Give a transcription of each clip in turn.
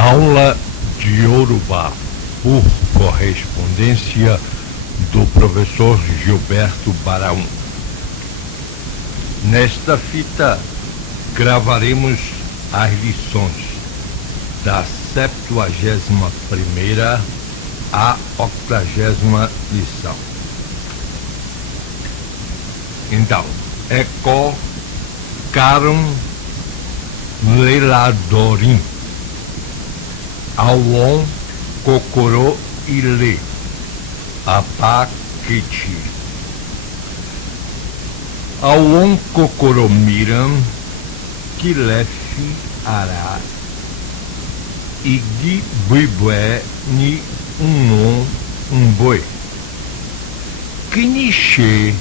Aula de Yorubá por correspondência do professor Gilberto Baraum. Nesta fita gravaremos as lições da 71ª à 80ª lição. Então, Eko Karum Leladorim Awon Kokoro Ile Apakechi Awon Kokoro Miram Kilefi Ara Igi Buibue Ni Umon Umboe Kinishe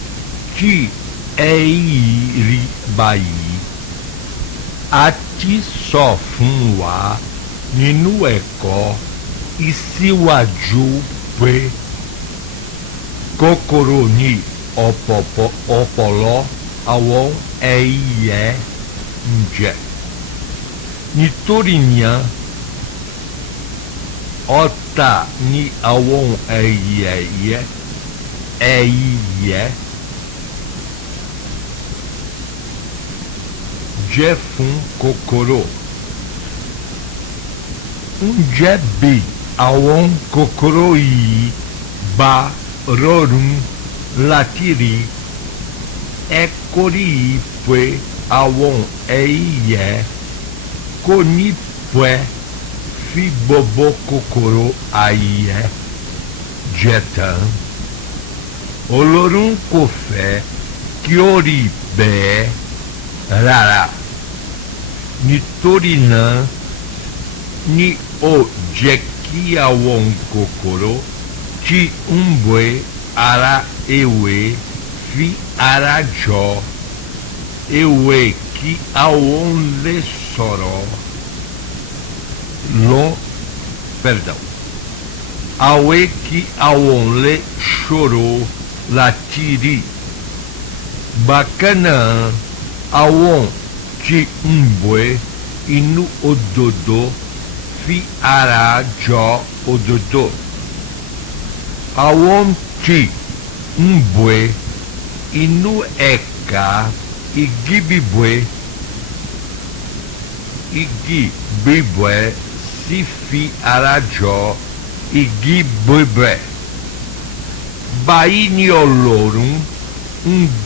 Ki Eiri Bai Ati Sofunwa Ninu Eko Isiwaju Pwe Kokoro ni Opolo Awon Eiye Nje Nitorinya Ota ni Awon Eiye Eiye Jefun Kokoro Unjebi Awon Kokoroi Ba Rorum Latiri Ekori Pwe Awon Eiye Koni Pwe Fi Bobo Kokoro Aiye Jetan Olorun Kofe Kiori Be Rara Nitorina Ni o Jeki Awon Kokoro Ti Umbwe Ara Ewe Fi Ara Jo Ewe Ki Awon Le Soro Awe Ki Awon Le Choro Latiri Bacana Awon Ti Umbwe Inu Ododo Fi Ara Jo Ododo Awon Ti Umbwe Inu Eka Igibibwe Si Fi Ara Jo Igibibwe Baini Olorum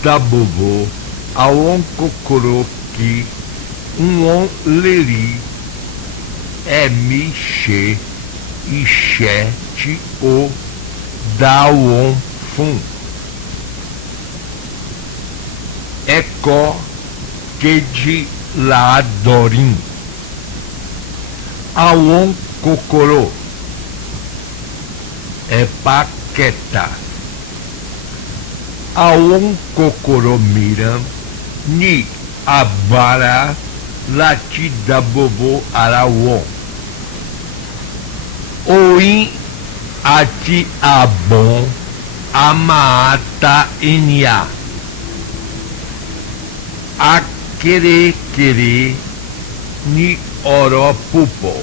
Dabobo Awon Kokoro Ki Uon Leri Emiche Ixe Ti O Dawon Fun Eko Keji Ladorim Awon Kokoro Epaqueta Awon Kokoro Miram Ni Abara Lati Dabobo Arawon Oin Ati Abon Amaata Inya Akere Ni Oropupo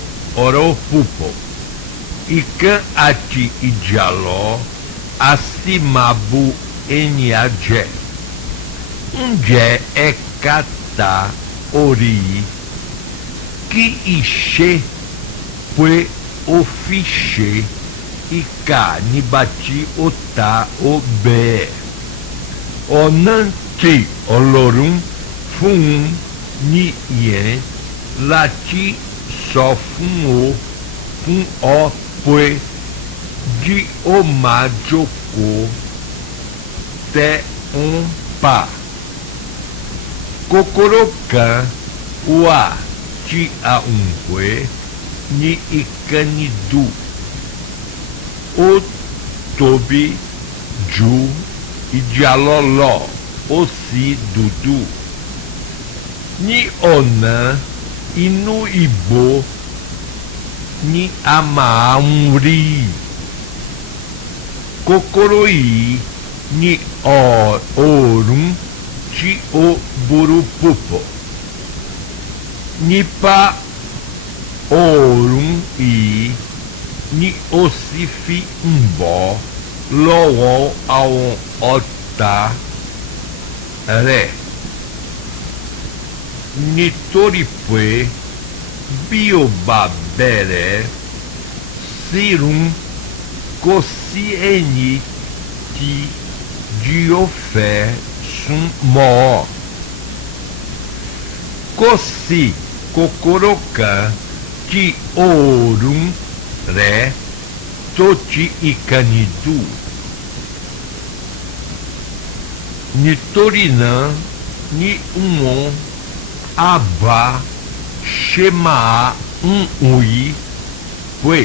Ikan Ati Ijalo Asimabu Enyaje Unje Ekata Ori Ki Ishe Pwe Ofiche Ika Nibati Ota Obe Onanti Olorum Fun Ni Yen Lati Só Fun O Pwe Di Omajoko Te Pa Kokorokan Ua Ti Aungwe Ni Ikanidu O Tobi Ju Ijalolo Osi Dudu Ni Ona Inu Ibo Ni Amaumri Kokoroi Ni Orum Ti O Burupupo Nipa orum I ni osifi mbo lowo awon ota re nítorí pé bí ó bá bẹ̀rẹ̀ sírun kò sí ẹni tí yóò fẹ́ sún mọ́ ọ. Kò sí kòkòrò kan tí òórùn rẹ̀ tó ti ìkànnì dù. Nítorí náà ní wọ́n á bá ṣe máa ń wí pé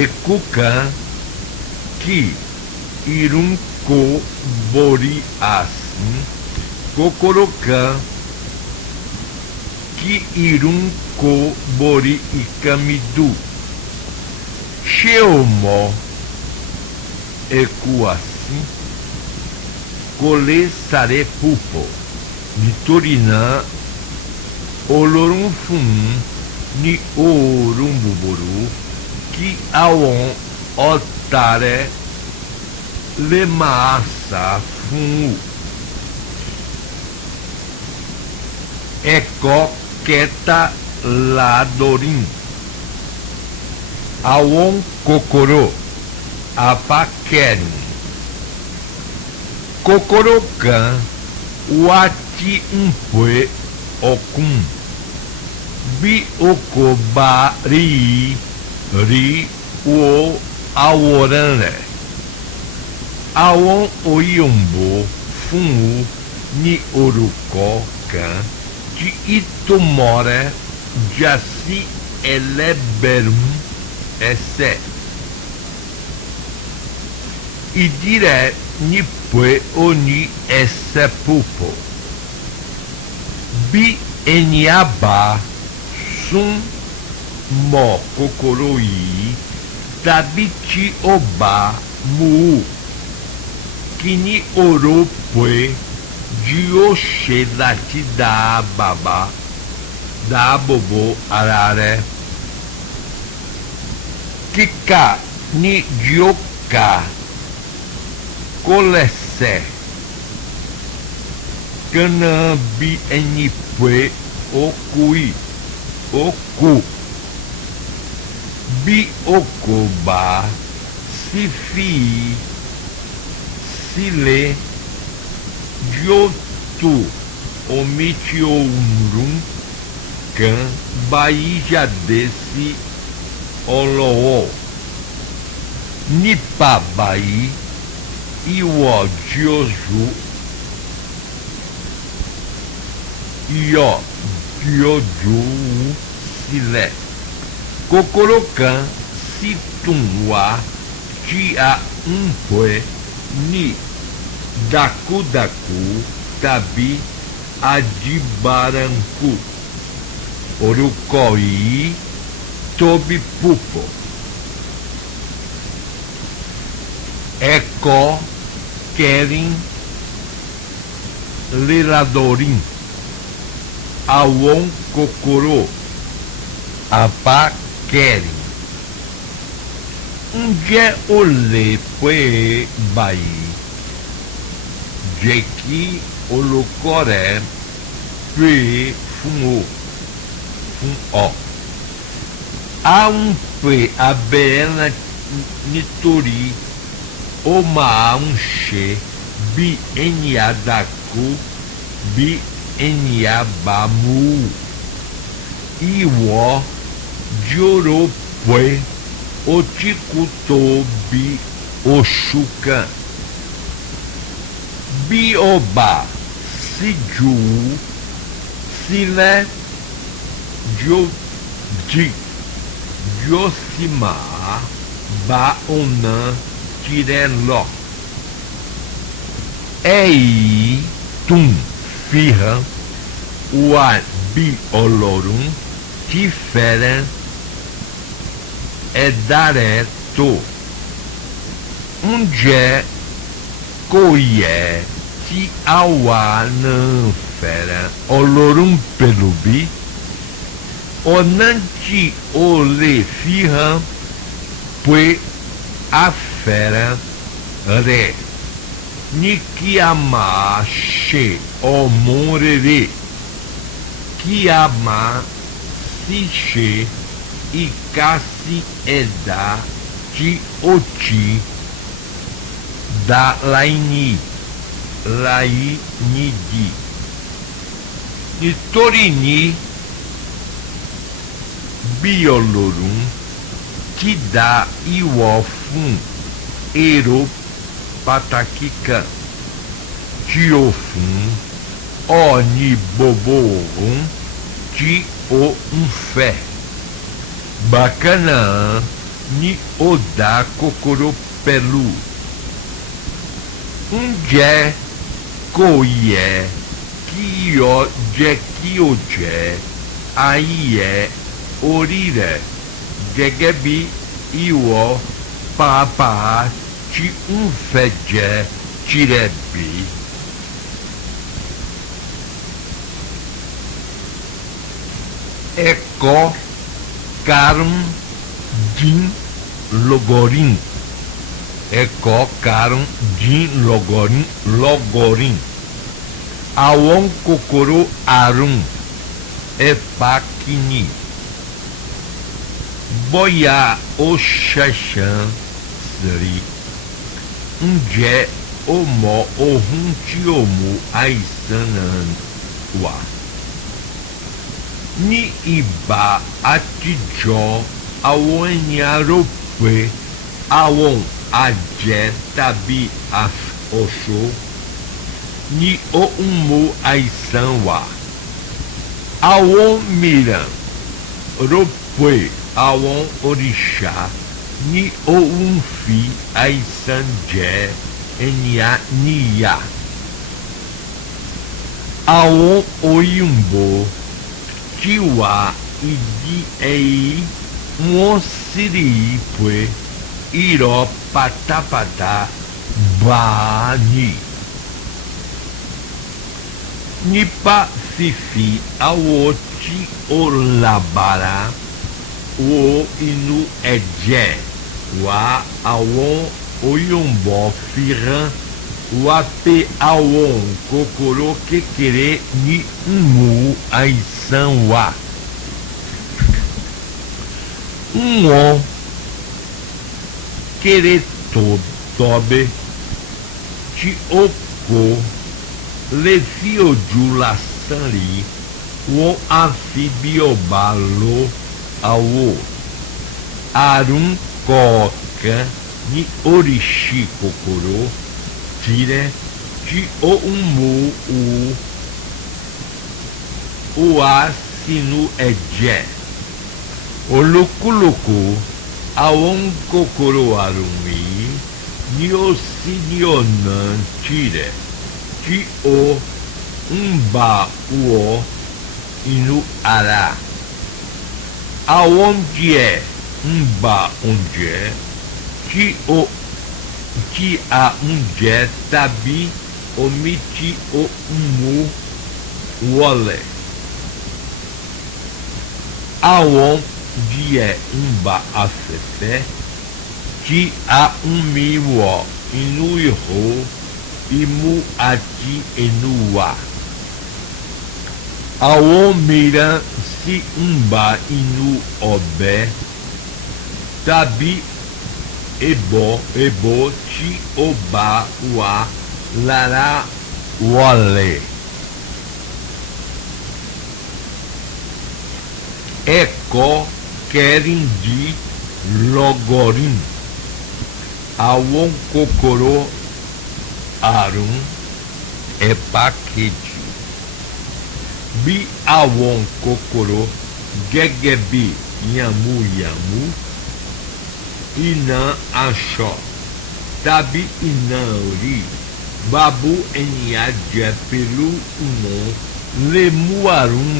eku kan kí irun kò borí àsín, kòkòrò kan kí irun kò borí ìkànnì dù. Ṣé o mọ̀ eku àsín kò lè sáré púpọ̀? Nítorí náà Ọlọ́run fún ní òórùn búburú kí àwọn ọ̀tá rẹ̀ lè máa sá fún un. Ẹ̀kọ́ kẹtàlélọ́gọ́rin. Àwọn kòkòrò apá kẹrin. Kòkòrò kan wà tí ń pè òkun. Bí o kò bá rí wo àwòrán rẹ̀. Àwọn òyìnbó fún un ní orúkọ kan tí ìtumọ̀ rẹ̀ já sí ẹlẹ́bẹ̀rún ẹsẹ̀. Ìdí rẹ̀ ni pé ó ní ẹsẹ̀ púpọ̀. Bí ènìyàn bá sún mọ́ kòkòrò yìí tàbí tí ó bá mú un, kí ni o rò pé yóò ṣe láti dáàbò bo ara rẹ̀? Kíkà ni yóò kà kó lẹ́sẹ̀ kana bí ẹni pé ó kú. Bí o kò bá sì fi sílẹ̀ yóò tú omi tí ó ń rún kan báyìí jáde sí ọ lọ́wọ́. Nípa báyìí ìwọ Jóṣúà yóò jù ú sílẹ̀. Kòkòrò kan sì tún wà tí a ń pè ní dákúdákú tàbí ajíbáranku. Orúkọ yìí tóbi púpọ̀. Ẹ̀kọ́ kẹrìnlélọ́gọ́rin. Àwọn kòkòrò apá kẹrin. Ǹjẹ́ o lè pè báyìí? Jẹ́ kí olùkọ́ rẹ pè fún ọ. A ń pè abẹ́rẹ́ nítorí ó máa ń ṣe bí ènìyàn dákú bí ènìyàn bá mú un. Ìwọ jọ̀rọ̀ pé ó ti kú tó bí oṣù kan. Bí o bá sì jù ú sílẹ̀ yóò sì máa bá ọ̀nà tirẹ̀ lọ. Èyí tún fi hàn wá bí Ọlọ́run ti fẹ́ràn ẹ̀dá rẹ̀ tó. Ǹjẹ́ kò yẹ kí àwa náà fẹ́ràn Ọlọ́run pẹ̀lú bí? onanti ole fihan pue a fera re Nikiama she o morere Kiama si she ikasi eda ti oti da laini lai nidi Nitorini biolorum que dá iwofun ero patakika tiofun oniboborum ti o fé bacana ni oda kokoro pelu jẹ koyẹ kíyọ jẹ kí o jẹ ayẹ orí rẹ̀ gẹ́gẹ́ bí ìwọ pàápàá tí ń fẹ́ jẹ tirẹ̀ bí. Ẹ̀kọ́ karùn-ún-dín-lọ́gọ́rin. Ẹ̀kọ́ karùn-ún-dín-lọ́gọ́rin. Àwọn kòkòrò àrùn ẹ̀fà kìíní. Bóyá ó ṣẹ̀ṣẹ̀ rí ǹjẹ́ ó mọ ohun tí ó mú àìsàn náà wá. Ní ìgbà àtijọ́ àwọn ènìyàn rò pé àwọn àjẹ́ tàbí oṣó ni ó ń mú àìsàn wá. Àwọn mìíràn rò pé àwọn òrìṣà ni ó ń fi àìsàn jẹ ènìyàn níyà. Àwọn òyìnbó tí wá ìdí èyí wọ́n sì rí i pé irọ́ pátápátá gbáà ni. Nípa fífi àwọ̀ tí ó lágbára wo inú ẹ̀jẹ̀ wá àwọn òyìnbó fìràn wá pé àwọn kòkòrò kékeré ní ń mú àìsàn wá. Wọ́n kéré tó tóbi tí ó kó lè fi ojú lásán rí wọ́n á fi bí ọba lọ àwọ̀. Àrùn kọ̀ọ̀kan ní oríṣi kòkòrò tirẹ̀ tí ó ń mú wá sínú ẹ̀jẹ̀. Olúkúlùkù àwọn kòkòrò àrùn yìí ni ó sì ní ọ̀nà tirẹ̀ tí ó ń bá wọ inú ara. Àwọn díẹ̀ ń bá oúnjẹ tí a ń jẹ tàbí omi tí ó ń mú wọlé. Àwọn díẹ̀ ń bá afẹ́fẹ́ tí a ń mí wọ inú ihò imú àti ẹnu wa. Àwọn mìíràn sì ń bá inú ọbẹ̀ tàbí ẹbọ tí ó bá wà lára wọlé. Ẹ̀kọ́ kẹrìndínlọ́gọ́rin. Àwọn kòkòrò àrùn ẹ̀pà kejì. Bí àwọn kòkòrò gẹ́gẹ́ bí yàmúyàmú, iná aṣọ tàbí iná orí bá bú ènìyàn jẹ pẹ̀lú wọn lè mú àrùn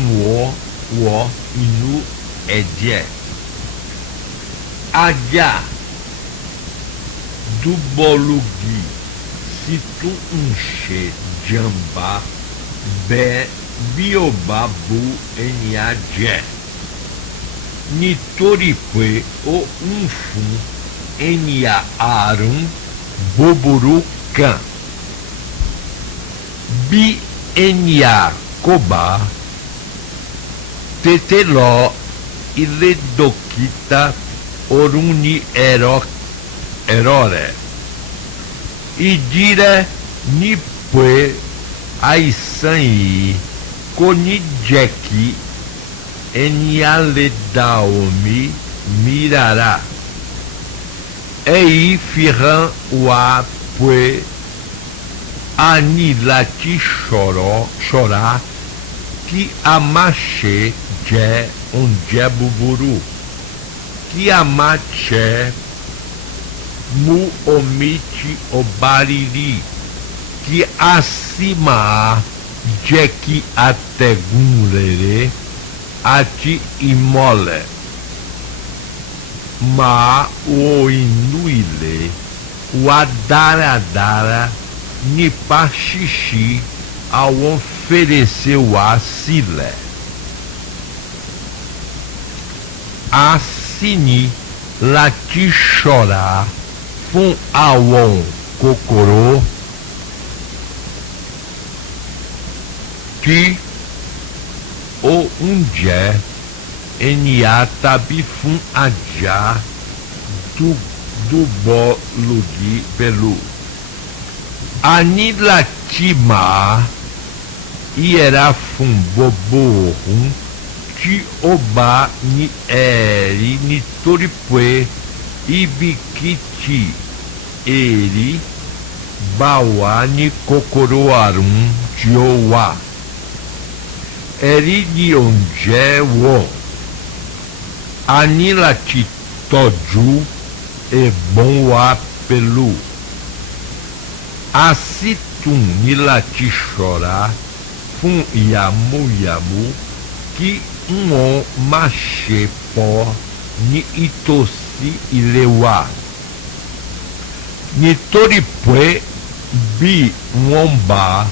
wọ inú ẹ̀jẹ̀. Ajá dúbọ̀lùgì sì tún ń ṣe jàmbá bẹ́ẹ̀ bí ó bá bú ènìyàn jẹ. Nitoripe o Unfum Enya Arum Boburucan Bi Enya Koba Tetelo Iledokita Oruni Erore Idire Nipue Aisanyi Konijeki Enyaledaomi Mirará Ei Firan Wapue Anilati Chorá Que Amache Je Onde Buburu Que Amache Mu Omiti Obariri Que acima Jeki Ategumrere Ati Imole Ma o Inuile O Adaradara Nipaxixi Ao ofereceu a Sile Assini Lati chorar Fum Awon Kokorô Que o Unjé Eniatabifum Adja do Bolugi Pelu Anilatima Ierafum Boborum Que Oba Ni Eri Nitoripue Ibikiti Eri Bawa Ni Kokoroarum Diowa Erigionje Won Anilati Toju E Bonwa Pelu Asitum Nilati Chorá Fum Yamu Que On Mache Po Ni Itosi Ilewa Nitoripue Bi Womba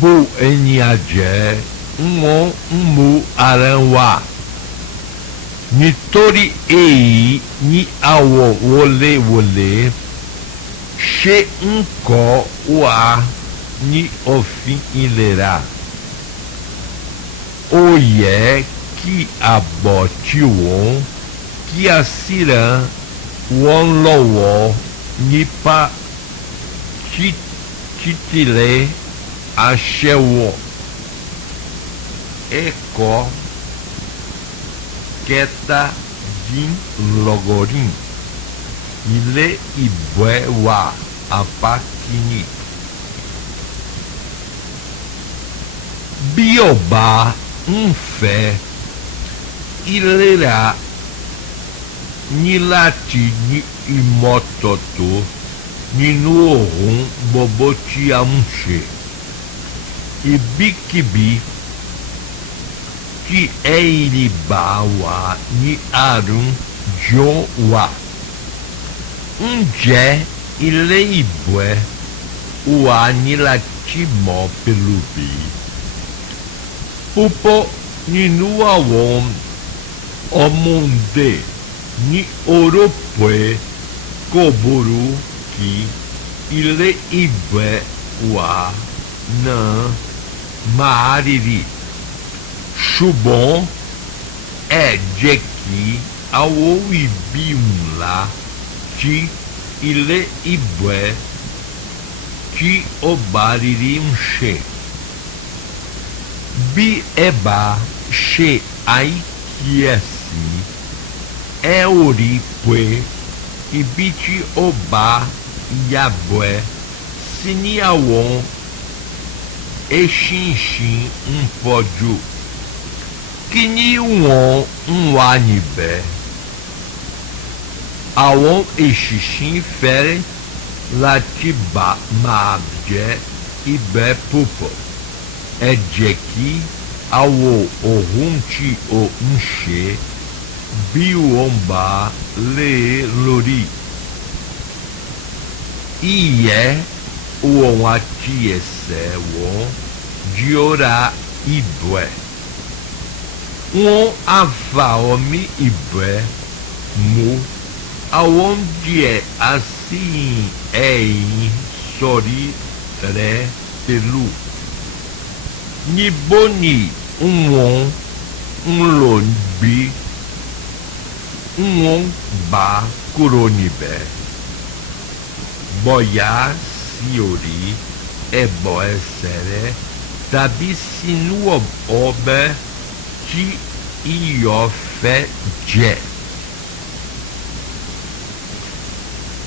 Bu Eniaje Mu Aranwa Nitori Ei Ni Awo Wole She Unko Ua Ni Ofin Ilera Oye Ki Abote Won Ki Asiran Won Lowo Nipa Titile Axewo Eko Keta Din Logorim Ile Ibuewa Apakini Bioba Fé Ilera Nilati Ni Imototo Ninuorum Boboti Amunche Ibikibi Que Eiribawa Ni Arum Jowa Unje Ileibue Ua Nilatimo Pelubi Pupo Ninuawon Omonde Ni Oropue Koburu Ki Ileibue Ua Nan Maariri Chubon Jeki Ao Ibiumla Ti Ile Ibue Ti Obariri Unche Bi Eba She Aikiesi Eoripue Ibiti Oba Yabue Siniawon Exinshin Pódio Kini Won Wanibe Awon Exixin Fere Latiba Mabje Ibe Pupo Ejeki Awo Orunti O Unche Biomba Le Lori Iye Won Atiese Won Diora Ibue Afaomi ibe mu aonde é assim em sori re pelu Niboni lonbi ba kuronibe boya siori boesere tabi sinu obe ti iofe je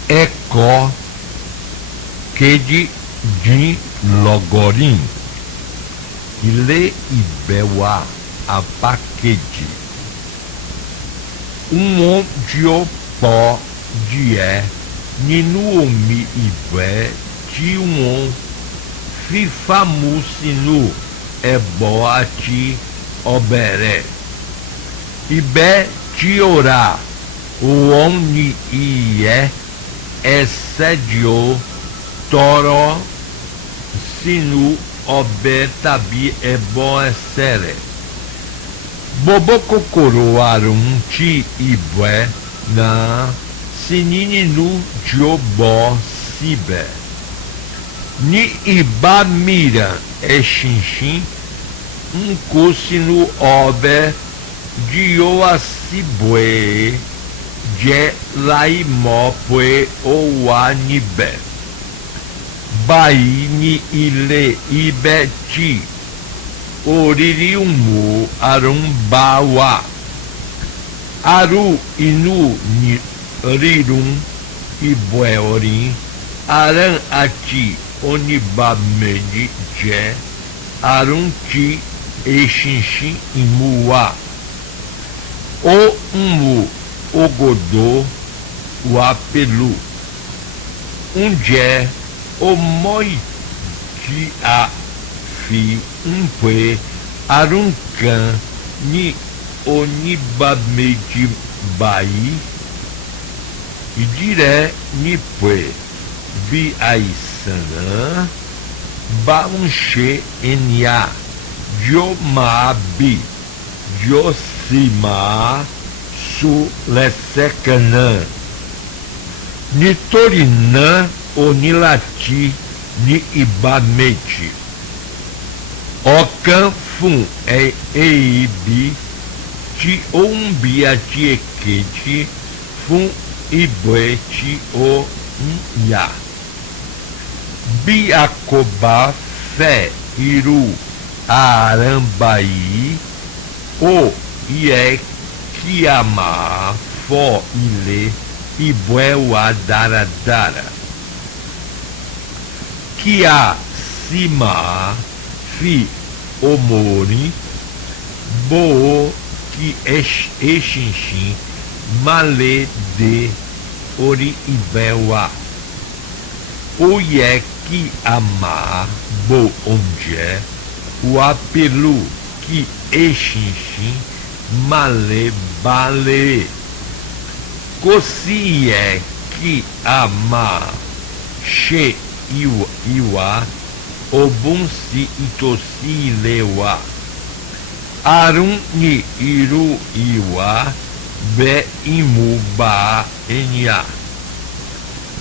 eko keji din logorin ile ibewa apakeji diopo die ninu omi ibe ti fifamu sinu ebo ati obere ibe ti ora ni iye essedio toro sinu obe tabi ebo essere bobo kokoro arun ti ibe na sinini nu jobo sibe ni iba mira shinshin cosino obe dio asibue je laimopue o anibe baini ile ibeti oririumu arumbawa aru inu ni rirum ibueori aran ati onibamedi je arunti eshinshi imua o ogodô o apelu je o moi de a fi pue aruncan ni onibamedi bai e dire ni pue bi aisana baunche enya Jomabi Josima su lesekana Nitorina onilati ni ibameti Okan fun eibi ti umbi ati eketi fun ibueti o ya Biakoba fé iru arambai o ie kiama fo ile ibuewa daradara kia sima fi omori bo ki eshinshin male de ori ibewa o ie que amar bo onde o apelu que exinxin male bale cosi é que amar che iwa obunsi itosi lewa arun ni iru iwa be imu ba enya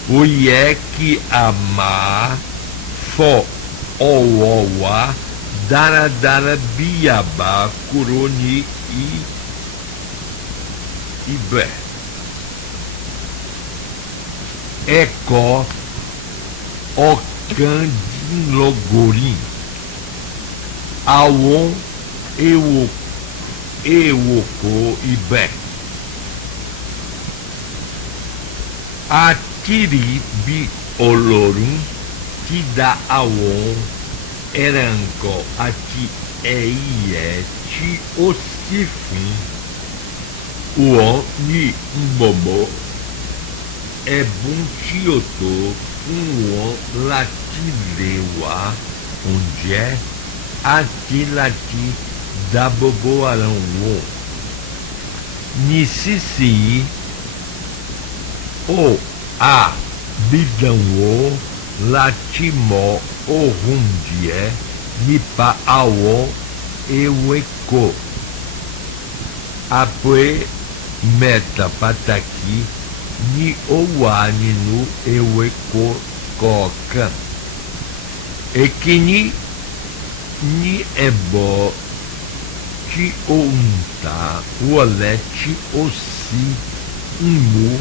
o é que amar fo owa dara biaba kuroni ibe eko okan logorin awon ewoko ibe atiri bi olorun ti dá àwọn ẹranko àti ẹyẹ tí ó sì fún wọn ní gbogbo ẹ̀bùn tí ó tó fún wọn láti lè wá oúnjẹ àti láti dáàbò bo ara wọn. Nísinsìnyí ó a bídànwó láti mọ ohun díẹ̀ nípa àwọn ewéko apre meta pataki ni owani no eweko koka ekini ni ebo ti onta wolete osi umu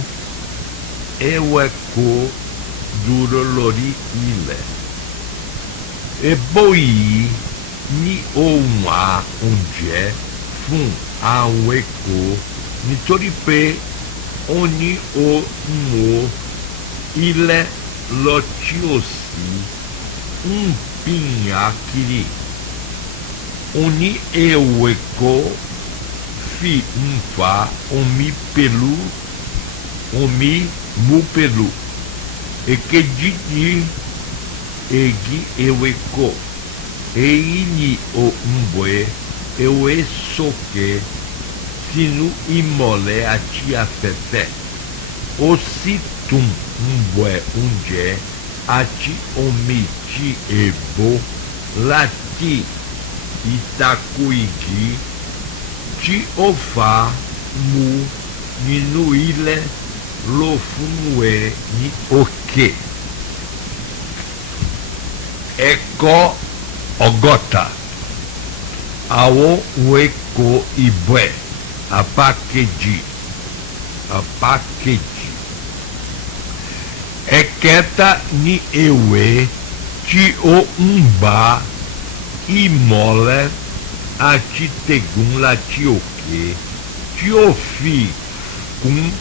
eweko durolori ile eboi ni ouma onje fún àwọn èkó nítorí pé ó ní ó mú ilẹ̀ lọ tí ó sì ń pìyàn kiri ó ní èèwọ̀ èkó fi ń fa omi mú pẹ̀lú èkejì ní ègì èèwọ̀ èkó èyí ni ó ń bọ̀ eu soque sinu imole ati afefe o situm bué unje ati omiti ebo lati itakuigi ti ofa mu ninu ile lo funue ni oke eko ogota awo weko ibwe a package eketa ni ewe ti o umba imole a ti tegun la ti oke ti o fi kun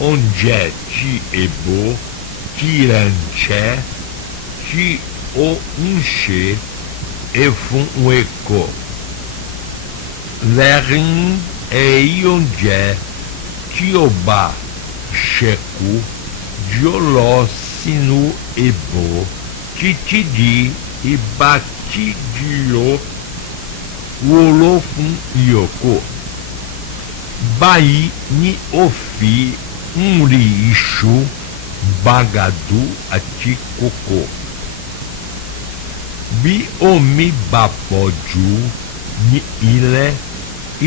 onje ti ebo ti ranche ti o unche e fun weko Lerin e ionje tioba sheku diolo sinu ebo titidi ibatidio wolofun yoko bai ni ofi ri ishu bagadu ati koko bi omi bapoju ni ile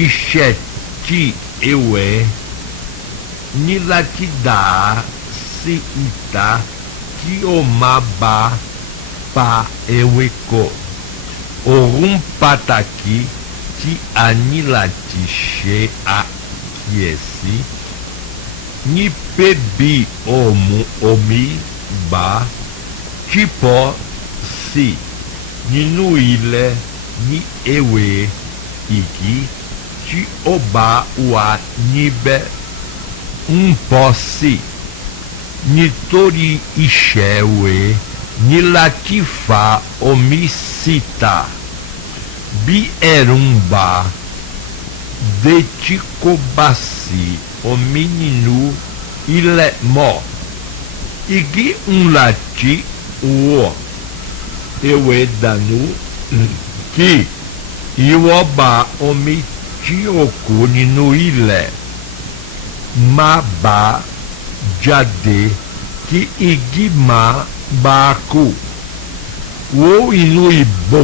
iṣẹ́ tí ewé ní láti dà sí ìta kí ó má bá pa ewéko. Ohun pàtàkì tí a ní láti ṣe àkíyèsí ní pé bí omi bá kípọ̀ sí nínú ilẹ̀ ní ewé igi tí ó bá wà níbẹ̀ ń pọ̀ sí nítorí ìṣèwé ní láti fa omi síta bí ẹ̀rùn bá dé tí kò bá sí omi nínú ilẹ̀ mọ́ igi ń láti wọ́ ewé dànù kí ìwọ bá omi tí ó kù nínú ilẹ̀ má bàa jáde kí igi má bàa kú. Wo inú ibò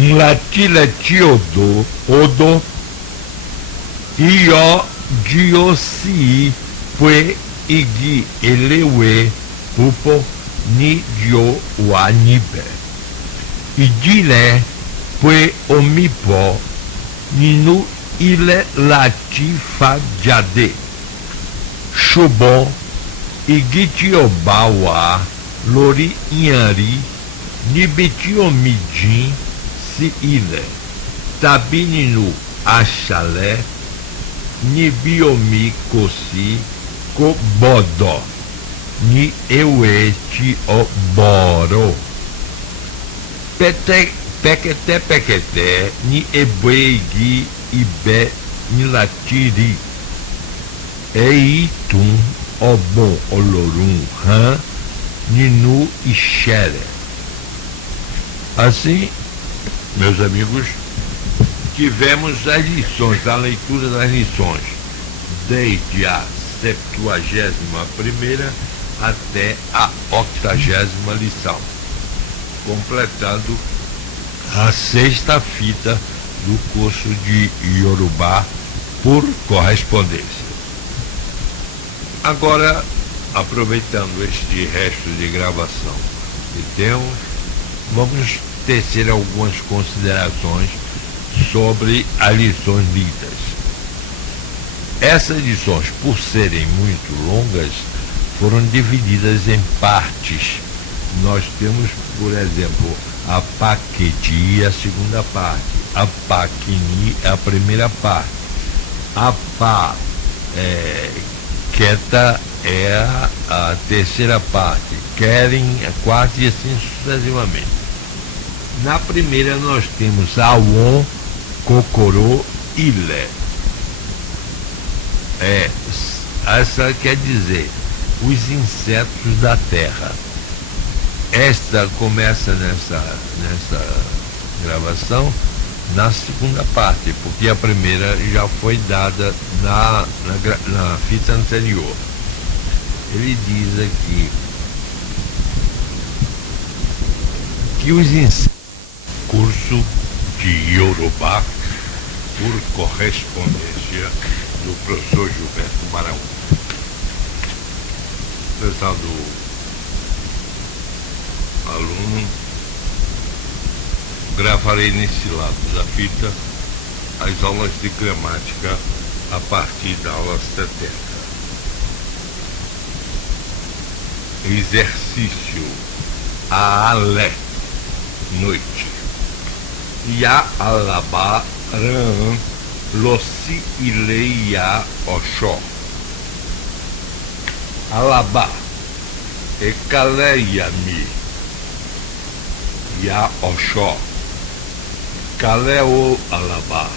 ńlá tilẹ̀ tí odò iyọ̀ jí ó sì pé igi eléwé púpọ̀ ní yóò wà níbẹ̀. Ìjìnlẹ̀ pé omi bọ̀ nínú ilẹ̀ láti fà jáde. Ṣùgbọ́n igi tí ó bá wà lórí iyanrìn níbi tí omi jìn sí ilẹ̀ tàbí nínú aṣálẹ̀ níbi omi kò sí kò gbọdọ̀ ní ewé tí ó bọ̀rọ̀. Pẹ̀kẹ̀tẹ̀pẹ̀kẹ̀tẹ̀ ní ebè igi ibẹ̀ ní láti rí. Èyí tún ọgbọ́n Ọlọ́run hàn nínú iṣẹ́ rẹ̀. Assim, meus amigos, tivemos as lições, a leitura das lições, desde a 71ª até a 80ª lição, completando a 6ª fita do curso de Yorubá por correspondência. Agora, aproveitando este resto de gravação que temos, vamos tecer algumas considerações sobre as lições lidas. Essas lições, por serem muito longas, foram divididas em partes. Nós temos, por exemplo, a Paqueti, a segunda parte, a Paquini, a primeira parte, a Queta é a terceira parte, Querem a quarta e assim sucessivamente. Na primeira nós temos Awon, Cocorô e Lé. Essa quer dizer os insetos da terra. Esta começa nessa gravação na segunda parte, porque a primeira já foi dada na fita anterior. Ele diz aqui que os insetos, curso de Yorubá, por correspondência do professor Gilberto Barão. Prezado aluno, gravarei nesse lado da fita as aulas de gramática a partir da aula 70. Exercício Alé, noite. Ya alabá ran losi ileia oxó. Alabá ekaleiami ya oxó. Kaleo alabá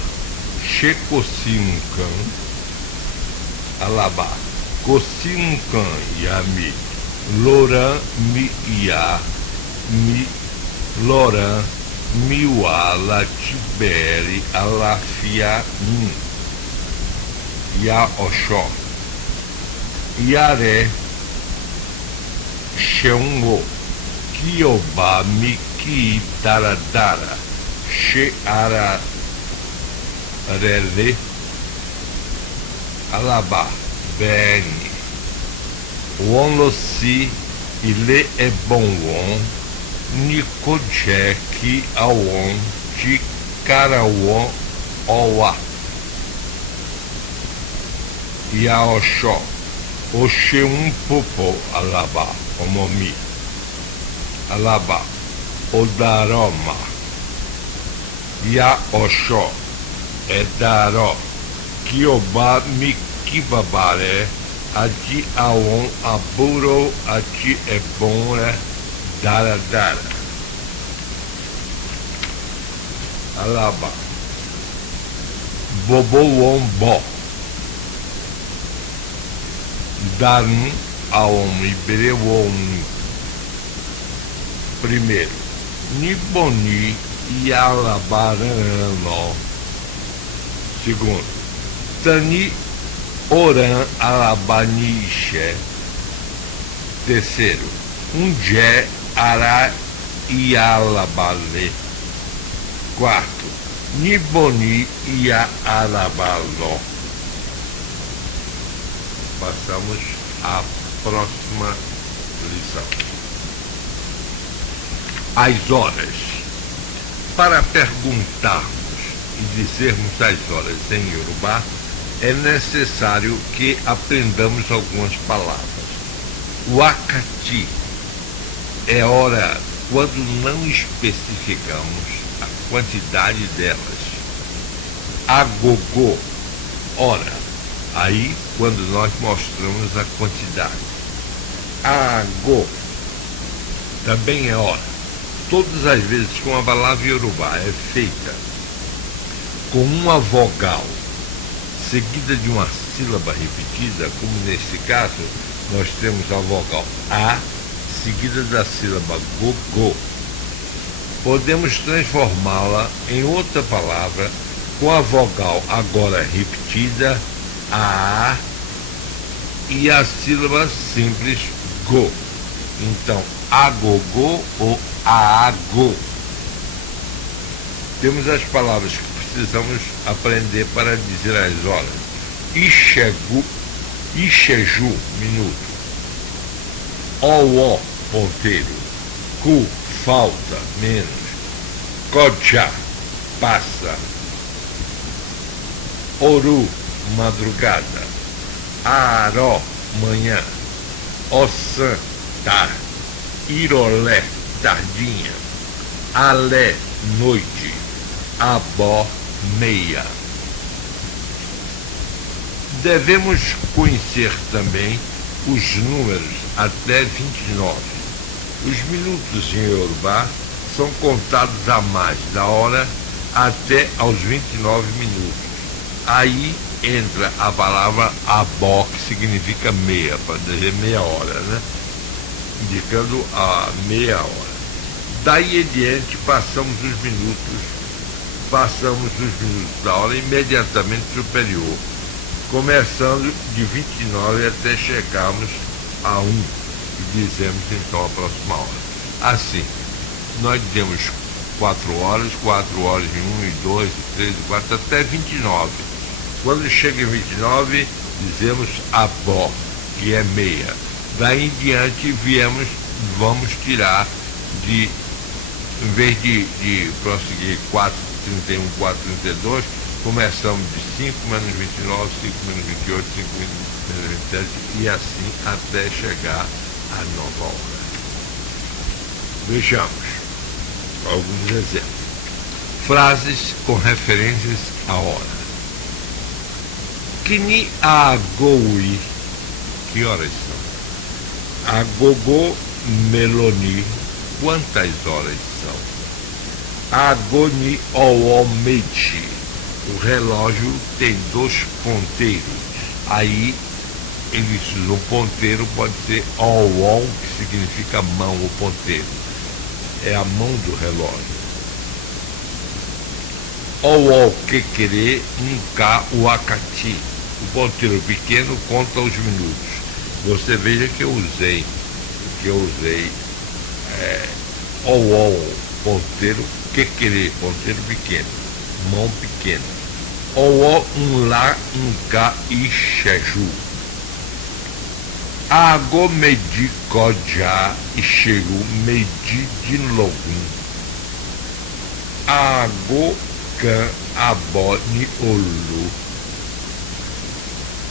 shekosinkan alabá kosinkan yami loran mi ya mi loran miwa latibere alafia min ya oxó Yare Sheungo Kioba Miki Taradara Sheara Rele Alaba Beni Wonlosi Ile Ebonwon Nikodjeki Awon Tikarawon Owa Yaoxó Oxeum Popo Alaba Omomi Alaba Odaroma Yaoxó Edaró Kioba Mikibabare Adi Awon Aburo Adi Ebonre Daradara Alaba Bobo Wombo Dan Aom Iberewon. Primeiro, Niboni Yalabarano. Segundo, Tani Oran Alabanixe. Terceiro, Unje Ara Yalabale. Quarto, Niboni Yalabalo. Passamos à próxima lição. As horas. Para perguntarmos e dizermos as horas em Yorubá, é necessário que aprendamos algumas palavras. Wakati é hora quando não especificamos a quantidade delas. Agogo, hora. Aí, quando nós mostramos a quantidade. Ago também é hora. Todas as vezes que uma palavra iorubá é feita com uma vogal seguida de uma sílaba repetida, como nesse caso, nós temos a vogal A seguida da sílaba gogô. Podemos transformá-la em outra palavra com a vogal agora repetida A e a sílaba simples go. Então, agogô ou aago. Temos as palavras que precisamos aprender para dizer as horas. Ixeju, minuto. Ó, ponteiro. Cu, falta, menos. Kodja, passa. Oru, madrugada. Aró, manhã. Ossan, tarde. Irolé, tardinha. Alé, noite. Abó, meia. Devemos conhecer também os números até 29. Os minutos em Yorubá são contados a mais da hora até aos 29 minutos. Aí entra a palavra abó, que significa meia, para dizer meia hora, né? Indicando a meia hora. Daí em diante passamos os minutos da hora imediatamente superior, começando de 29 até chegarmos a 1, e dizemos então a próxima hora. Assim, nós temos 4 horas em 1, e 2, e 3, e 4, até 29. Quando chega em 29, dizemos abó, que é meia. Daí em diante vamos tirar em vez de prosseguir 4:31, 4:32, começamos de 5 menos 29, 5 menos 28, 5 menos 27, e assim até chegar à nova hora. Vejamos alguns exemplos. Frases com referências à hora. Kini agoui, que horas são? Agogô meloni, quantas horas são? Agoni oometi, o relógio tem 2 ponteiros. Aí eles usam ponteiro, pode ser oom, que significa mão, o ponteiro. É a mão do relógio. Oó quequerê, nka wakati. O ponteiro pequeno conta os minutos. Você veja que eu usei oó, ponteiro, quequerê, ponteiro pequeno, mão pequena. Oó lá nka ixeju. Ago medi kodja ixeru medi de logum. Ago kan abó ni olu.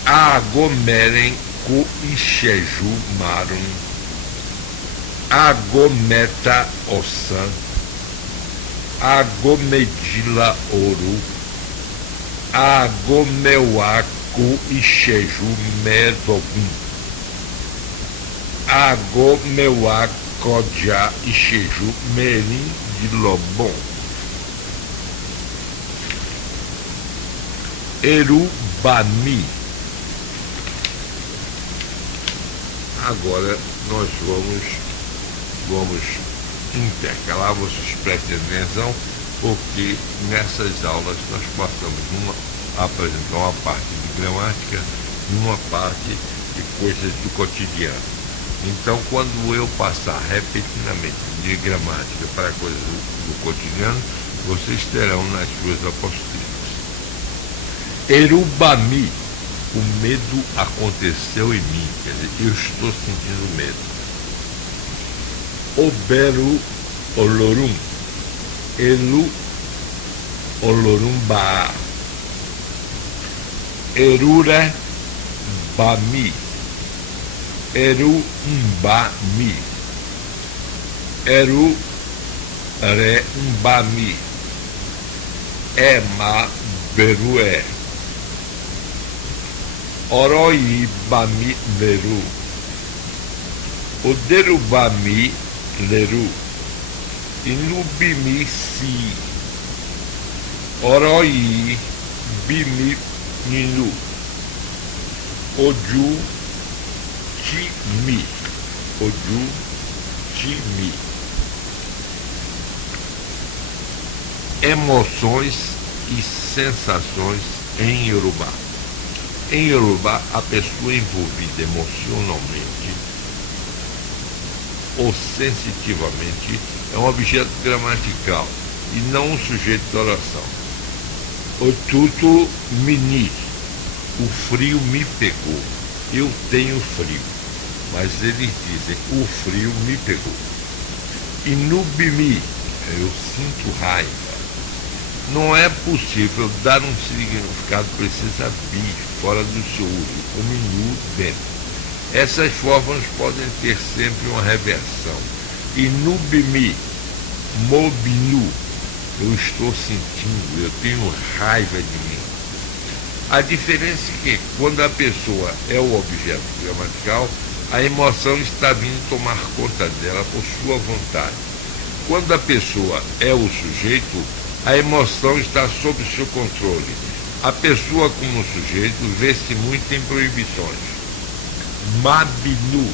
Ago meren ku ixeju marun. Ago meta ossan. Ago medila oru. Ago mewa ku ixeju medogum. Ago mewa kodja ixeju merim de lobom. Erubami. Agora nós vamos intercalar, vocês prestem atenção, porque nessas aulas nós passamos a apresentar uma parte de gramática e uma parte de coisas do cotidiano. Então, quando eu passar repetidamente de gramática para coisas do cotidiano, vocês terão nas suas apostilas. Erubami, o medo aconteceu em mim, quer dizer, eu estou sentindo medo. Oberu olorum, elu olorum ba. Erura bami, eru mbami. Eru re mbami. Ema berué. Oroi bami leru. Oderu bami leru. Inubimi si. Oroi bimi ninu. Oju mi. Oju mi. Emoções e sensações em Yorubá. Em Yorubá, a pessoa envolvida emocionalmente ou sensitivamente é um objeto gramatical e não um sujeito de oração. O tudo mini. O frio me pegou. Eu tenho frio. Mas eles dizem, o frio me pegou. Inubimi. Eu sinto raiva. Não é possível dar um significado preciso a bi, fora do seu uso, como inu dentro. Essas formas podem ter sempre uma reversão. Inubimi, mobinu, eu estou sentindo, eu tenho raiva de mim. A diferença é que quando a pessoa é o objeto gramatical, a emoção está vindo tomar conta dela por sua vontade. Quando a pessoa é o sujeito, a emoção está sob seu controle. A pessoa como sujeito vê-se muito em proibições. Mabinu,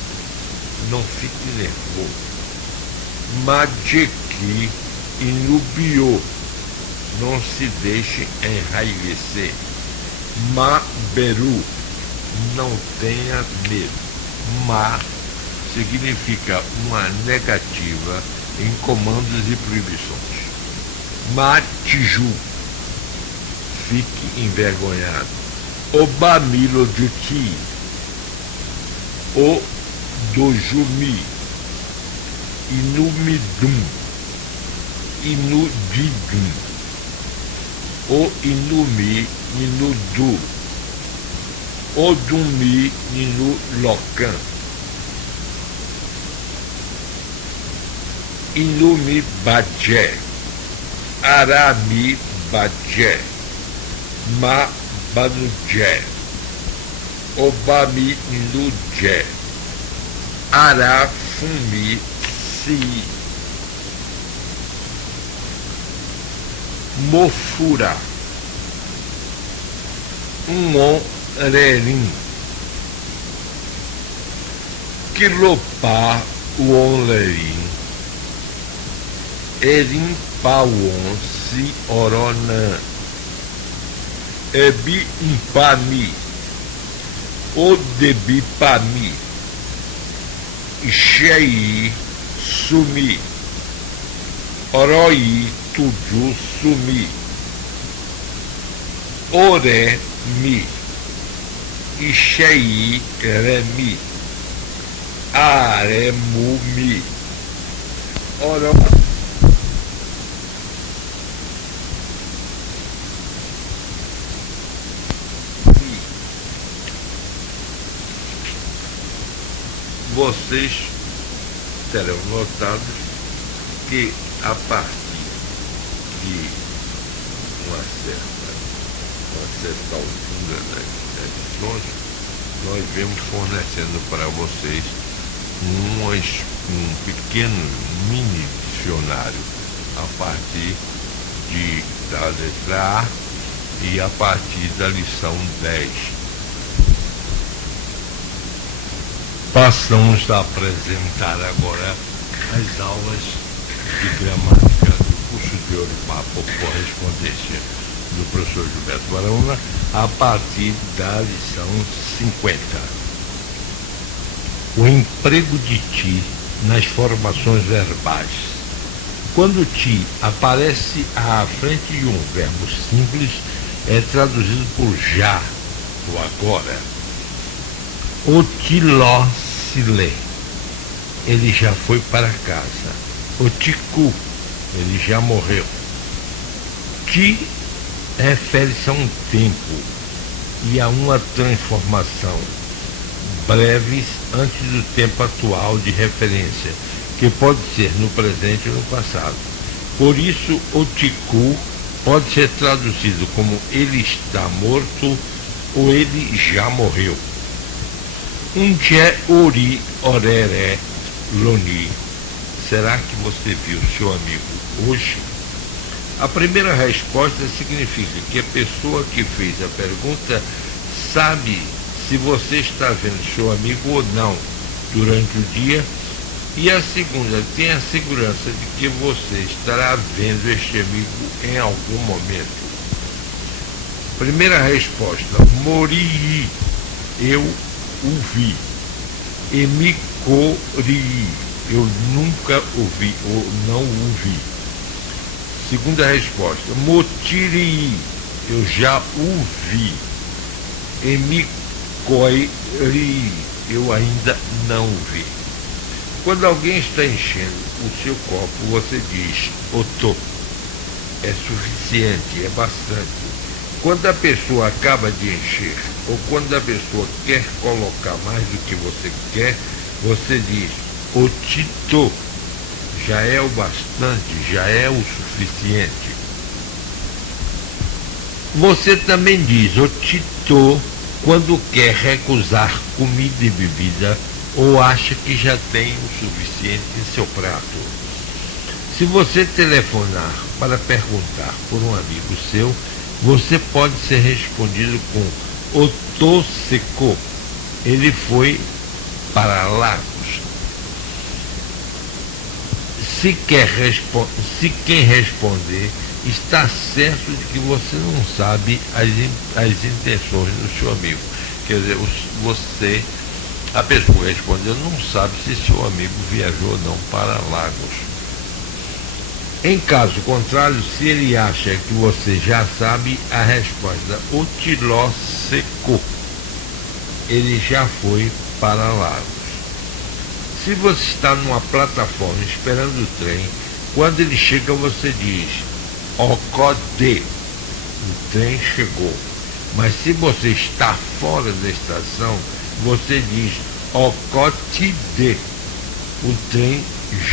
não fique nervoso. Majeki, inubiô, não se deixe enraivecer. Maberu, não tenha medo. Ma significa uma negativa em comandos e proibições. Matiju, fique envergonhado. Obamilo de ti. O dojumi. Inumidum. Inudidum. O inumi inudu. Odumi inu locan. Inumi badje. Arami badje. Ma banuje. Obami nuje. Arafumi si. Mofura. Rerim. Quilopá uonlerim. Erim pauon si oronã. Ebi impami. Odebipami. Ixei sumi. Oroi tuju sumi. Ore mi. Ixei remi. Aremumi. Oro. Vocês terão notado que a partir de uma certa altura das edições, nós vemos fornecendo para vocês um pequeno mini dicionário a partir da letra A e a partir da lição 10. Passamos a apresentar agora as aulas de gramática do curso de Oripá por correspondência do professor Gilberto Barahona a partir da lição 50. O emprego de ti nas formações verbais. Quando ti aparece à frente de um verbo simples, é traduzido por já, ou agora. O tiló se lê, ele já foi para casa. O ticu, ele já morreu. Ti refere-se a um tempo e a uma transformação breves antes do tempo atual de referência, que pode ser no presente ou no passado. Por isso, o ticu pode ser traduzido como ele está morto ou ele já morreu. Unche ori orere loni. Será que você viu seu amigo hoje? A primeira resposta significa que a pessoa que fez a pergunta sabe se você está vendo seu amigo ou não durante o dia, e a segunda tem a segurança de que você estará vendo este amigo em algum momento. Primeira resposta: mori, eu o vi. Emicori, eu nunca o vi ou não o vi. Segunda resposta: motiri, eu já o vi. Emicoiri, eu ainda não vi. Quando alguém está enchendo o seu copo, você diz, oto, é suficiente, é bastante. Quando a pessoa acaba de encher, ou quando a pessoa quer colocar mais do que você quer, você diz, otito, já é o bastante, já é o suficiente. Você também diz otito quando quer recusar comida e bebida ou acha que já tem o suficiente em seu prato. Se você telefonar para perguntar por um amigo seu, você pode ser respondido com otoseco. Ele foi para Lagos. Se quem responder está certo de que você não sabe as intenções do seu amigo. Quer dizer, a pessoa respondeu, não sabe se seu amigo viajou ou não para Lagos. Em caso contrário, se ele acha que você já sabe a resposta, otiló secou. Ele já foi para Lagos. Se você está numa plataforma esperando o trem, quando ele chega você diz, ocode, o trem chegou. Mas se você está fora da estação, você diz, ocotide, o trem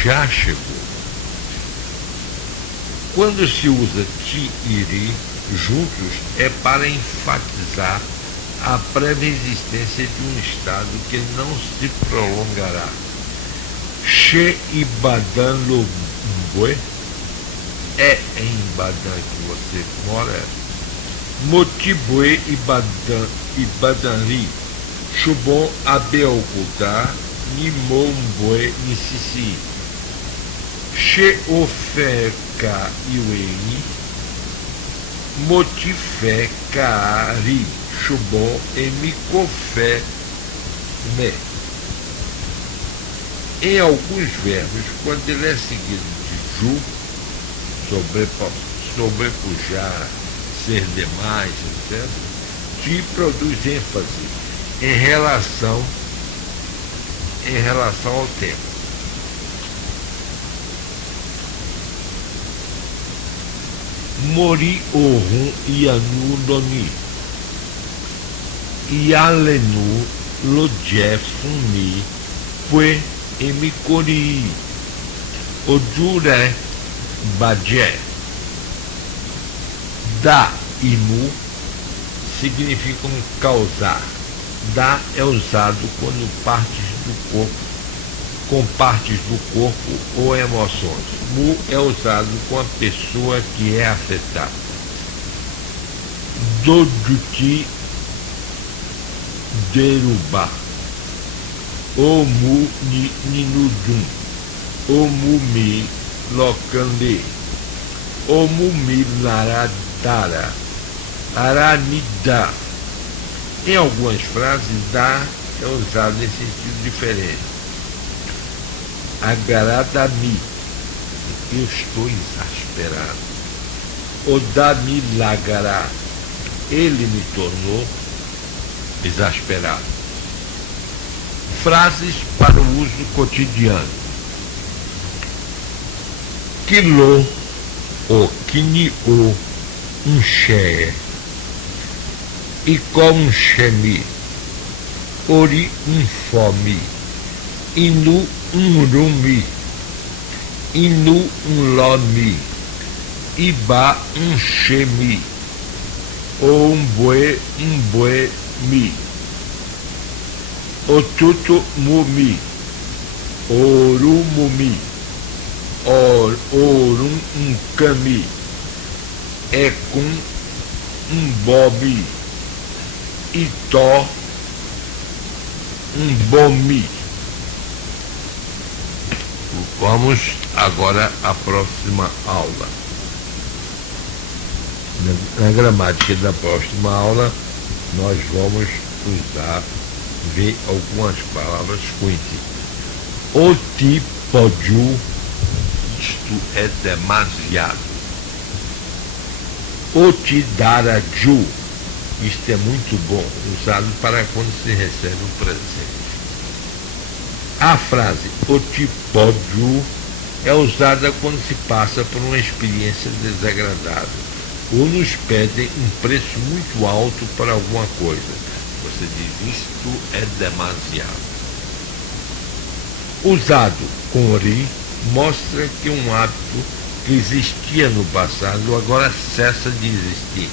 já chegou. Quando se usa ti iri juntos, é para enfatizar a prévia existência de um estado que não se prolongará. Che Ibadan Lobue, é em Ibadan que você mora? Motibue Ibadanri, Chubon Abeokuta, Nimombue Nisisi. Che Ofeka Iweni, Motifé Kaari, Chubon Emicofé Me. Em alguns verbos, quando ele é seguido de ju, sobrepujar, ser demais, etc., ti produz ênfase em relação ao tempo. Mori Orun Ianu Doni, Ialenu Lodje Fumi, Pue Emicori, Ojure Badje. Da e mu significam causar. Da é usado quando com partes do corpo ou emoções. Mu é usado com a pessoa que é afetada. Dojuti deruba. Omu ni ninudum. Omu mi lokande. Omu mi naradara. Aranida. Em algumas frases, da é usado em sentido diferente. Agaradami, eu estou exasperado. Odami lagara, ele me tornou exasperado. Frases para o uso cotidiano. Quilo, o kini o unxé, e com xemi, ori fome, inu rumi, inu lomi, iba xemi, ou bue mi, otutu mumi, orumumi, orum cami, é com bobi, itó bomi. Vamos agora à próxima aula. Na gramática da próxima aula, nós vamos ver algumas palavras com iti. Oti poju, isto é demasiado. Otidaraju. Isto é muito bom, usado para quando se recebe um presente. A frase otipódio é usada quando se passa por uma experiência desagradável ou nos pedem um preço muito alto para alguma coisa. Você diz, isto é demasiado. Usado com ri, mostra que um hábito que existia no passado agora cessa de existir.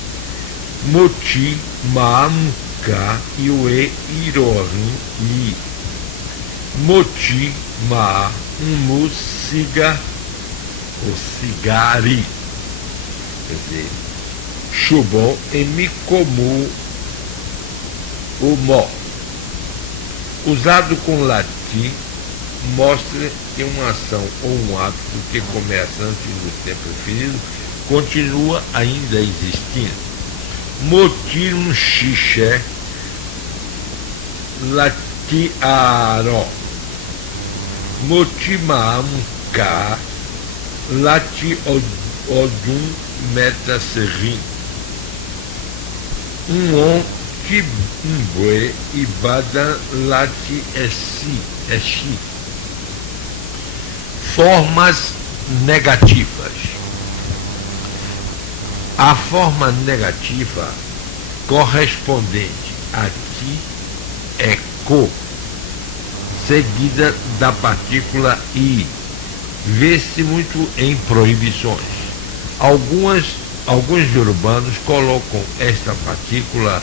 Moti maamka iue irorin i. Moti ma musiga o cigari. Quer dizer, Shubon e Mikomu o Mó. Usado com latim, mostra que uma ação ou um hábito que começa antes do tempo referido continua ainda existindo. Motirum xixé latiaro. Motimam ka lati odum metaserrim. On tibue ibada lati eshi. Formas negativas. A forma negativa correspondente a ti é co, seguida da partícula i. Vê-se muito em proibições. Alguns urbanos colocam esta partícula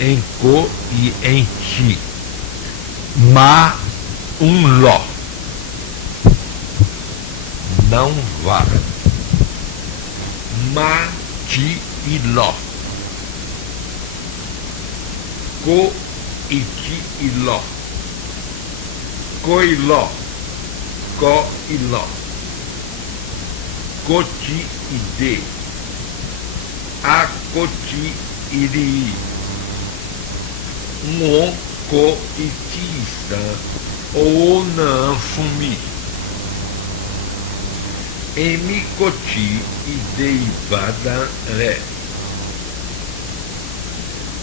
em co e em ti. Ma um ló. Não vá. Ma ti e ló. Co e ti e ló. Co e ló. Co e ló. Co ti e de. A co ti iri. Um co e ti san. Ou não fumi. Emicoti e deivada ré.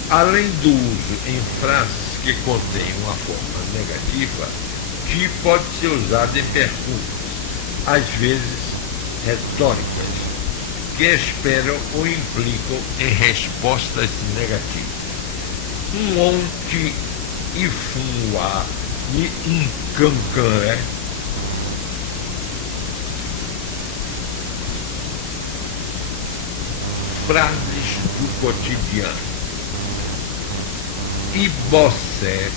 Além do uso em frases que contêm uma forma negativa, ti pode ser usado em perguntas, às vezes retóricas, que esperam ou implicam em respostas negativas. Um onte e funua e um cancanré. Frases do cotidiano. Ibocé,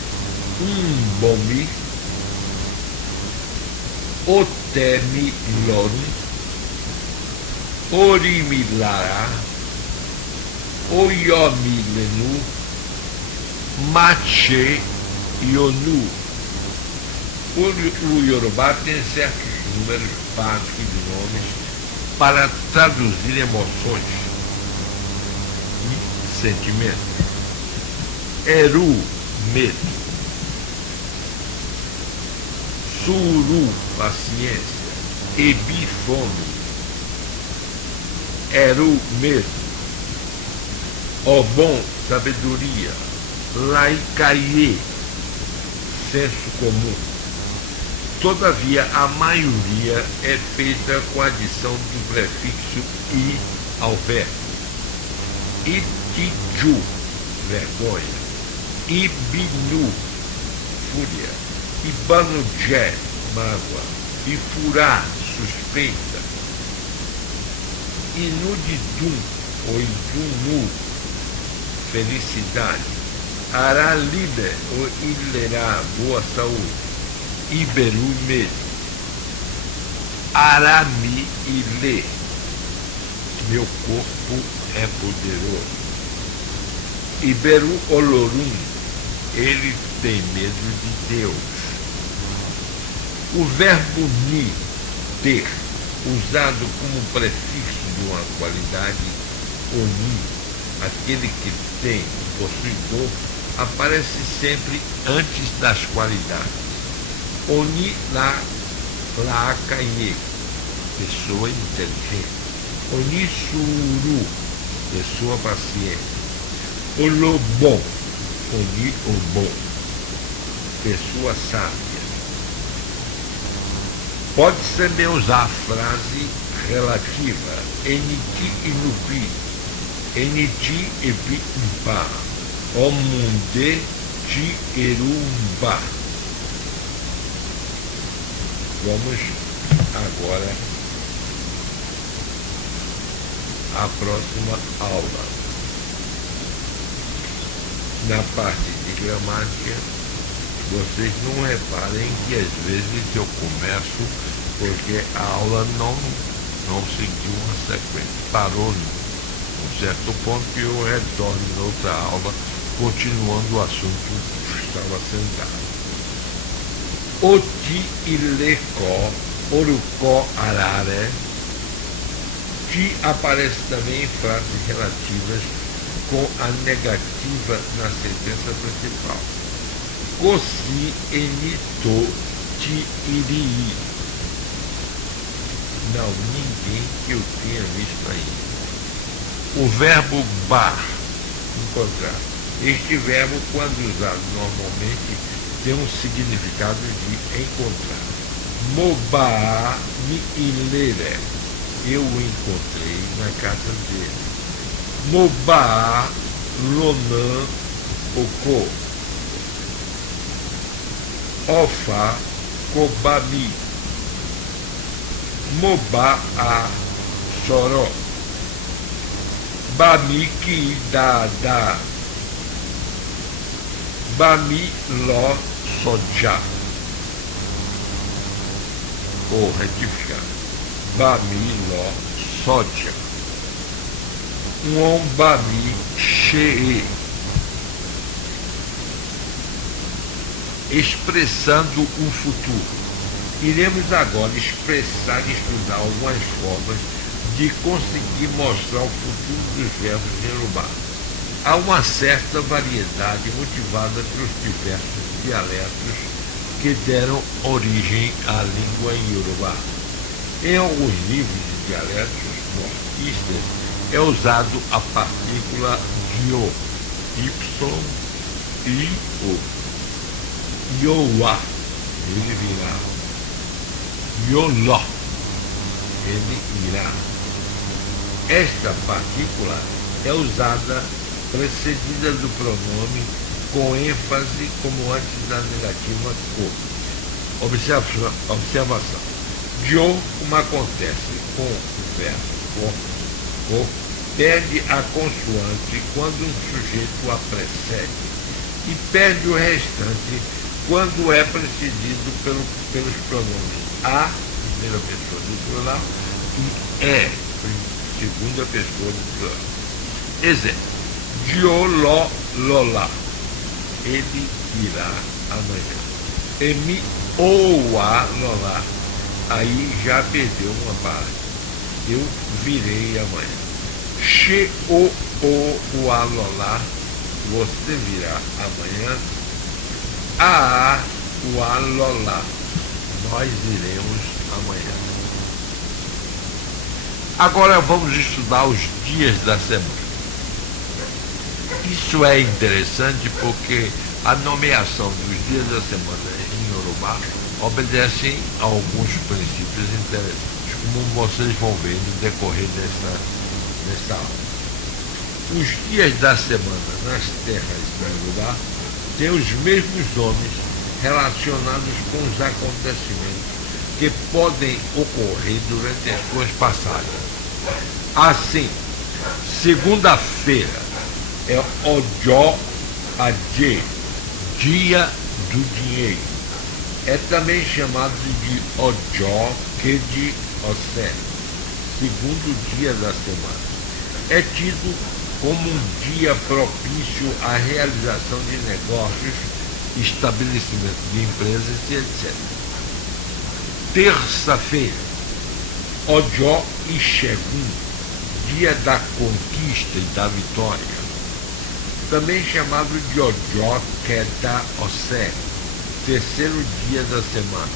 bomi, otemi lon, orimilara, oyomilenu, mache yonu. O Yorubá tem certos números básicos de nomes para traduzir emoções e sentimentos. Eru, medo. Suru, paciência. Ebi, fome. Eru, medo. Obon, sabedoria. Laikaiê, senso comum. Todavia, a maioria é feita com a adição do prefixo i ao verbo. Itiju, vergonha. Ibinu, fúria. Ibanujé, mágoa. Ifurá, suspeita. Inudidum, ou idunu, felicidade. Aralide, ou ilerá, boa saúde. Iberu, medo. Arami, ile, meu corpo é poderoso. Iberu, olorum, ele tem medo de Deus. O verbo ni, ter, usado como prefixo de uma qualidade, oni, aquele que tem, possuidor, aparece sempre antes das qualidades. Oni la laakaye, pessoa inteligente. Oni suru, pessoa paciente. O lobão, unir o bom, pessoa sábia. Pode também usar a frase relativa eniti inupi, eniti epi umpa, omunde ti erumba. Vamos agora à próxima aula. Na parte de gramática, vocês não reparem que às vezes eu começo porque a aula não seguiu uma sequência, parou num certo ponto e eu retorno em outra aula, continuando o assunto que estava sentado. Oti ilecó, orucó arare, ti aparece também em frases relativas com a negativa na sentença principal. Kosi enito ti irii. Não, ninguém que eu tenha visto ainda. O verbo bar, encontrar. Este verbo, quando usado normalmente, tem um significado de encontrar. Mobá mi ilere. Eu o encontrei na casa dele. Mobá lonan oko. Ofa kobami. Mobá a soró. Bami ki da. Bami lo soja. Vou retificar. Bami lo soja. Um bami shee. Expressando o futuro. Iremos agora expressar e estudar algumas formas de conseguir mostrar o futuro dos verbos em Yorubá. Há uma certa variedade motivada pelos diversos dialetos que deram origem à língua em Yorubá. Em alguns livros de dialetos nortistas é usado a partícula dio, y, i, o. Yoa, ele virá. Yoló, ele irá. Esta partícula é usada precedida do pronome com ênfase como antes da negativa co. Observação. Jo, como acontece com o verbo co, perde a consoante quando um sujeito a precede e perde o restante quando é precedido pelos pronomes a, primeira pessoa do plural, e é, segunda pessoa do plural. Exemplo. Dioló lolá. Ele irá amanhã. Emi oa lolá. Aí já perdeu uma parte. Eu virei amanhã. She o ua lolá. Você virá amanhã. A ua lolá. Nós iremos amanhã. Agora vamos estudar os dias da semana. Isso é interessante porque a nomeação dos dias da semana em Yorubá obedecem a alguns princípios interessantes, como vocês vão ver no decorrer dessa aula. Os dias da semana nas terras da Yorubá têm os mesmos nomes relacionados com os acontecimentos que podem ocorrer durante as suas passagens. Assim, segunda-feira é Ojo Adje, dia do dinheiro. É também chamado de Ojo Keji Ose, segundo dia da semana. É tido como um dia propício à realização de negócios, estabelecimento de empresas e etc. Terça-feira, Ojo Ishegun, dia da conquista e da vitória. Também chamado de Ojo Keda Ose, terceiro dia da semana,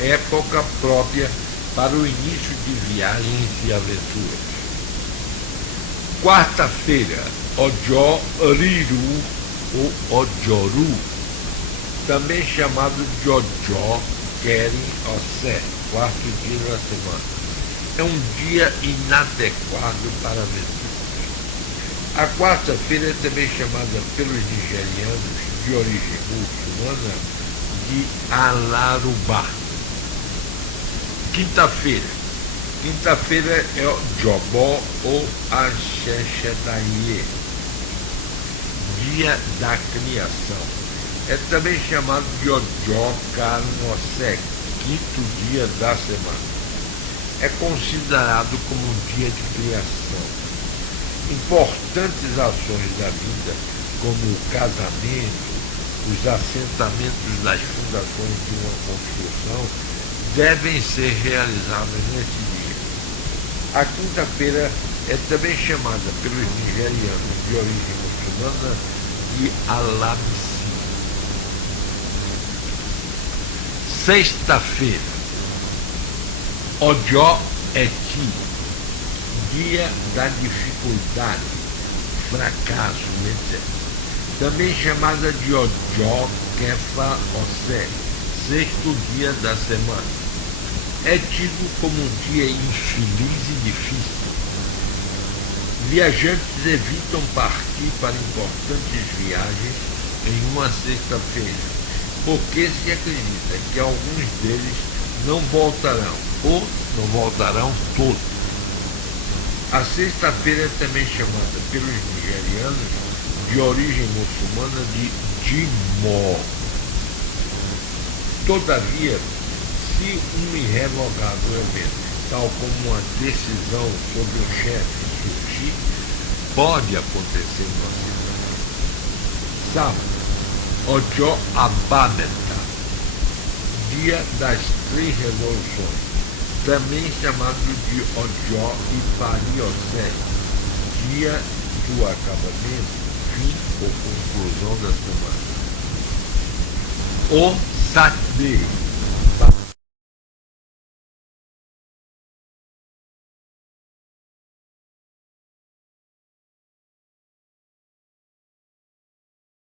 época própria para o início de viagens e aventuras. Quarta-feira, Ọjọ́ Ríru ou Ọjọ́rú, também chamado de Ọjọ́ Kẹrin Ọ̀sẹ̀, quarto dia da semana. É um dia inadequado para aventuras. A quarta-feira é também chamada pelos nigerianos de origem muçulmana de Alárubá. Quinta-feira. Quinta-feira é o Jobó ou Axexedaie, dia da criação. É também chamado de Ọjọ́ Karùn-ún, quinto dia da semana. É considerado como um dia de criação. Importantes ações da vida, como o casamento, os assentamentos das fundações de uma construção, devem ser realizadas nesse dia. A quinta-feira é também chamada pelos nigerianos de origem muçulmana de Alamisi. Sexta-feira, Ọjọ́ Ẹtì, dia da dificuldade, fracasso, etc. Também chamada de Ọjọ́ Kẹfà Ọ̀sẹ̀, sexto dia da semana. É tido como um dia infeliz e difícil. Viajantes evitam partir para importantes viagens em uma sexta-feira, porque se acredita que alguns deles não voltarão, ou não voltarão todos. A sexta-feira é também chamada pelos nigerianos de origem muçulmana de Jimó. Todavia, se um irrevogável evento, tal como uma decisão sobre o chefe, surgir, pode acontecer numa cidade. Sábado, Ọjọ́ Àbámẹ́ta, dia das três revoluções, também chamado de Ọjọ́ Ìparí Ọ̀sẹ̀, dia do acabamento, fim ou conclusão da semana. O Saturday,